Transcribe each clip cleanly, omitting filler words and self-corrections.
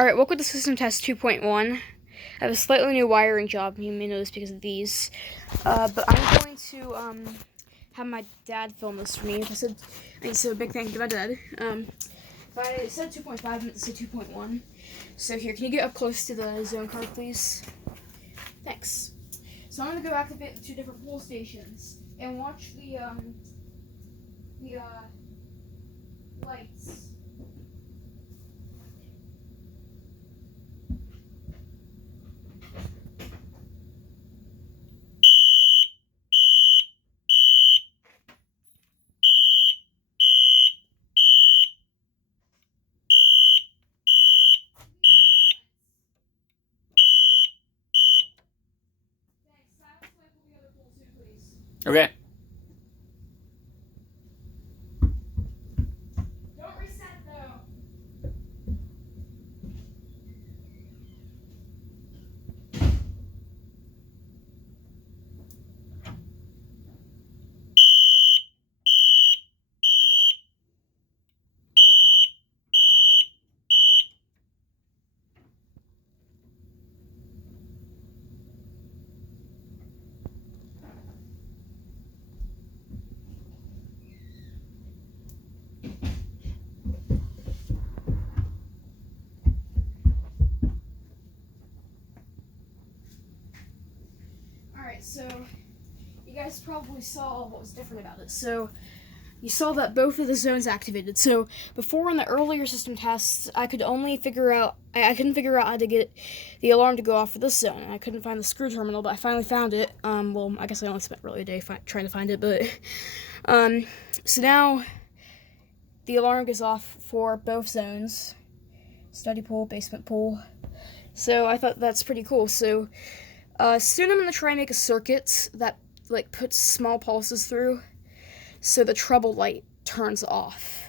Alright, welcome to System Test 2.1. I have a slightly new wiring job, you may know this because of these. But I'm going to have my dad film this for me. So a big thank you to my dad. If I said 2.5, I meant to say 2.1. So here, can you get up close to the zone card, please? Thanks. So I'm going to go activate the two different pull stations and watch the lights. Okay. Don't reset though. Alright, so you guys probably saw what was different about it. So you saw that both of the zones activated. So before in the earlier system tests, I couldn't figure out how to get the alarm to go off for this zone. I couldn't find the screw terminal, but I finally found it. Well, I guess I only spent really a day trying to find it, but so now the alarm goes off for both zones, study pool, basement pool. So I thought that's pretty cool. So soon I'm gonna try and make a circuit that puts small pulses through, so the trouble light turns off.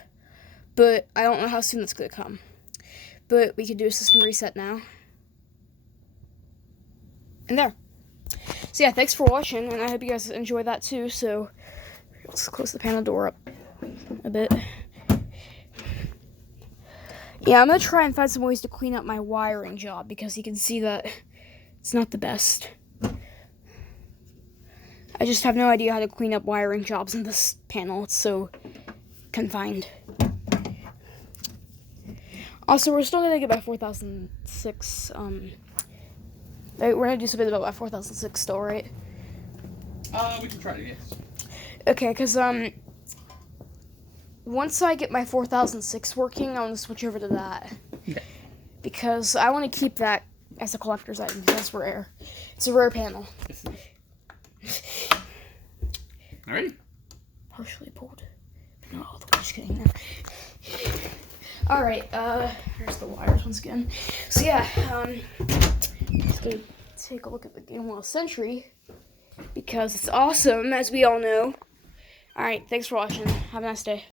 But I don't know how soon that's gonna come. But we can do a system reset now. And there. So yeah, thanks for watching, and I hope you guys enjoy that too. So let's close the panel door up a bit. Yeah, I'm gonna try and find some ways to clean up my wiring job, because you can see that it's not the best. I just have no idea how to clean up wiring jobs in this panel. It's so confined. Also, we're still gonna get by 4006. We're gonna do something about by 4006 still, right? We can try to, yes. Okay, because once I get my 4006 working, I want to switch over to that. Okay. Because I want to keep that as a collector's item, because it's rare. It's a rare panel. Alrighty. Partially pulled. But not all the way, just kidding. No. Alright, here's the wires once again. So yeah, let's go take a look at the Gamewell Sentry, because it's awesome, as we all know. Alright, thanks for watching. Have a nice day.